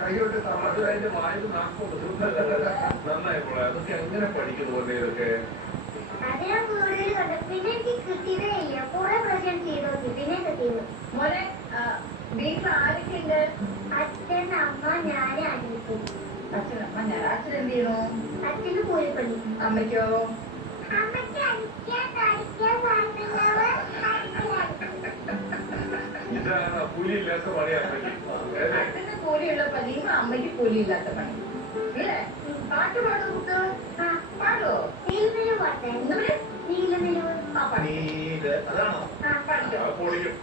കൈയോട്ട് തമാശായിട്ട് വായത് നാക്കും നന്നായി പോളെ അതൊക്കെ എങ്ങനെ പഠിക്കുന്നു പോലെ ഇതൊക്കെ വീട്ടിൽ ആരൊക്കെയുണ്ട്? അച്ഛൻ അമ്മ ഞാൻ അനിയത്തി. അച്ഛനാ അച്ഛൻ എന്ത് ചെയ്യണോ അമ്മയ്ക്കോ? അച്ഛന് കൂലിയുള്ള പണിയും അമ്മയ്ക്ക് കൂലിയില്ലാത്ത പണി. അല്ലേ? പാട്ട് പാടും കുട്ടികൾ പാടോ അതാണോ? പഠിക്കും